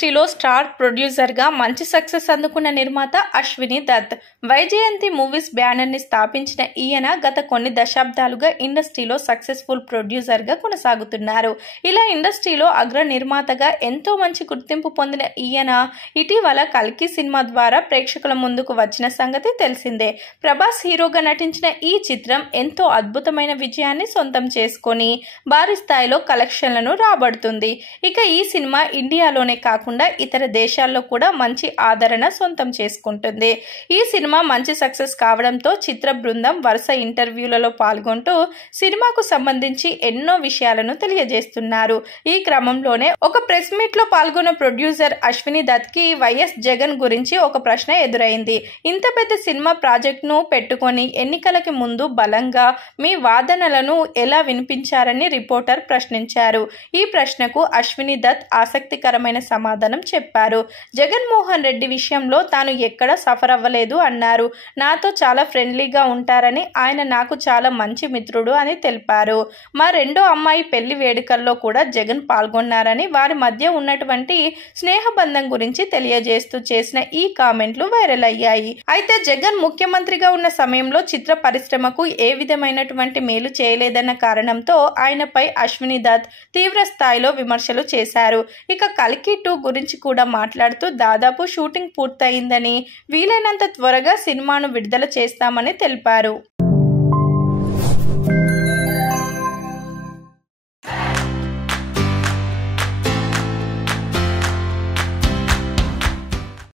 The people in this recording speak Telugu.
ఇండస్ట్రీలో స్టార్ ప్రొడ్యూసర్గా మంచి సక్సెస్ అందుకున్న నిర్మాత అశ్విని దత్. వైజయంతి మూవీస్ బ్యానర్ని స్థాపించిన ఈయన గత కొన్ని దశాబ్దాలుగా ఇండస్ట్రీలో సక్సెస్ఫుల్ ప్రొడ్యూసర్గా కొనసాగుతున్నారు. ఇలా ఇండస్ట్రీలో అగ్ర నిర్మాతగా ఎంతో మంచి గుర్తింపు పొందిన ఈయన ఇటీవల కల్కి సినిమా ద్వారా ప్రేక్షకుల ముందుకు వచ్చిన సంగతి తెలిసిందే. ప్రభాస్ హీరోగా నటించిన ఈ చిత్రం ఎంతో అద్భుతమైన విజయాన్ని సొంతం చేసుకొని భారీ స్థాయిలో కలెక్షన్లను రాబడుతుంది. ఇక ఈ సినిమా ఇండియాలోనే కాకుండా ఇతర దేశాల్లో కూడా మంచి ఆదరణ సొంతం చేసుకుంటుంది. ఈ సినిమా మంచి సక్సెస్ కావడంతో చిత్ర బృందం వరుస ఇంటర్వ్యూలలో పాల్గొంటూ సినిమాకు సంబంధించి ఎన్నో విషయాలను తెలియజేస్తున్నారు. ఈ క్రమంలోనే ఒక ప్రెస్ మీట్ లో పాల్గొన్న ప్రొడ్యూసర్ అశ్విని దత్ కి వైఎస్ జగన్ గురించి ఒక ప్రశ్న ఎదురైంది. ఇంత పెద్ద సినిమా ప్రాజెక్ట్ ను పెట్టుకొని ఎన్నికలకి ముందు బలంగా మీ వాదనలను ఎలా వినిపించారని రిపోర్టర్ ప్రశ్నించారు. ఈ ప్రశ్నకు అశ్విని దత్ ఆసక్తికరమైన సమాధానం చెప్పారు. జగన్మోహన్ రెడ్డి విషయంలో తాను ఎక్కడ సఫర్ అవ్వలేదు అన్నారు. నాతో చాలా ఫ్రెండ్లీగా ఉంటారని, ఆయన నాకు చాలా మంచి మిత్రుడు అని తెలిపారు. మా రెండో అమ్మాయి పెళ్లి వేడుకల్లో కూడా జగన్ పాల్గొన్నారని, వారి మధ్య ఉన్నటువంటి స్నేహబంధం గురించి తెలియజేస్తూ చేసిన ఈ కామెంట్లు వైరల్ అయ్యాయి. అయితే జగన్ ముఖ్యమంత్రిగా ఉన్న సమయంలో చిత్ర పరిశ్రమకు ఏ విధమైనటువంటి మేలు చేయలేదన్న కారణంతో ఆయనపై అశ్విని దత్ తీవ్ర స్థాయిలో విమర్శలు చేశారు. ఇక కల్కి 2 గురించి కూడా మాట్లాడుతూ దాదాపు షూటింగ్ పూర్తయిందని, వీలైనంత త్వరగా సినిమాను విడుదల చేస్తామని తెలిపారు.